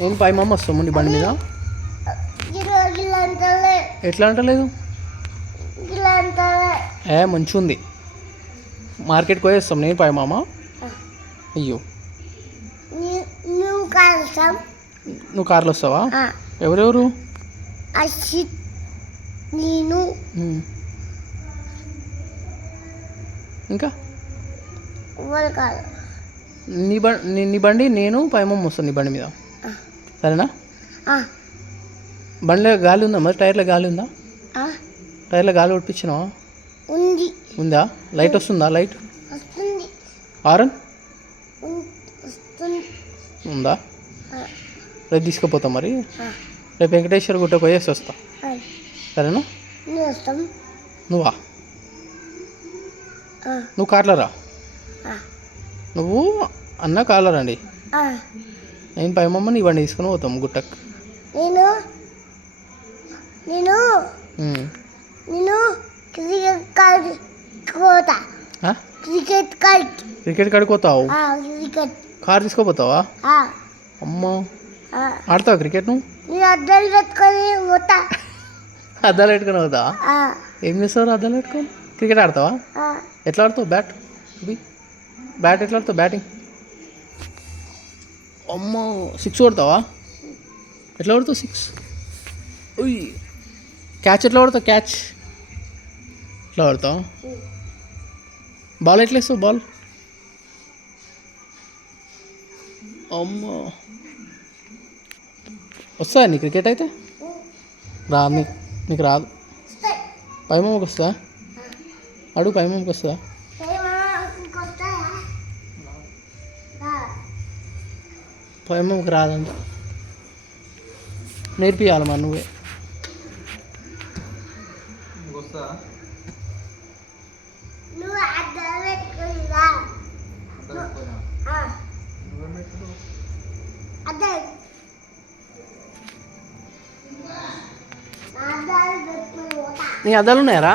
నేను పై మమ్మ వస్తాము నీ బండి మీద. ఎట్లా అంటలేదు మంచిగా ఉంది. మార్కెట్కి పోయేస్తాం నేను పై మామ. అయ్యో నువ్వు కార్లో వస్తావా? ఎవరెవరు? అషిత్, నేను, ఇంకా నీ నీ బండి నేను పైమమ్మ వస్తాను నీ బండి మీద. సరేనా? బండిలో గాలి ఉందా మరి? టైర్లో గాలి ఉందా? టైర్లో గాలి ఒడిపించినావా? ఉందా? లైట్ వస్తుందా? లైట్ హారన్ ఉందా? రేపు తీసుకుపోతాం మరి. రేపు వెంకటేశ్వర గుట్ట పోయేసి వస్తా. సరేనా? నువ్వా? నువ్వు కార్లో రా. నువ్వు అన్న కార్లో రండి. నేను పై మమ్మ నీ బండి తీసుకుని పోతాం గుట్టకు. క్రికెట్ కాడికి పోతావు? కార్ తీసుకోపోతావా? అమ్మా ఆడతావా క్రికెట్ నువ్వు? అద్దాలు పెట్టుకొని పోతావా? ఏం చేస్తావు అద్దాలు పెట్టుకొని? క్రికెట్ ఆడతావా? ఎట్లా ఆడతావు? బ్యాట్ ఎట్లా ఆడతావు? బ్యాటింగ్ అమ్మో 6 కొడతావా? ఎట్లా కొడతావు 6? ఉయ్ క్యాచ్ ఎట్లా కొడతావు? క్యాచ్ ఎట్లా కొడతావు? బాల్ ఎట్లా వేస్తావు? బాల్ అమ్మో వస్తా నీ క్రికెట్ అయితే? రాదు నీకు రాదు. పైమమ్మకి వస్తా? అడుగు పైమమ్మకి వస్తుందా? పైమమ్మకి రాదంట. నేర్పియాలి మరి నువ్వే. నీ అద్దాలు ఉన్నాయరా?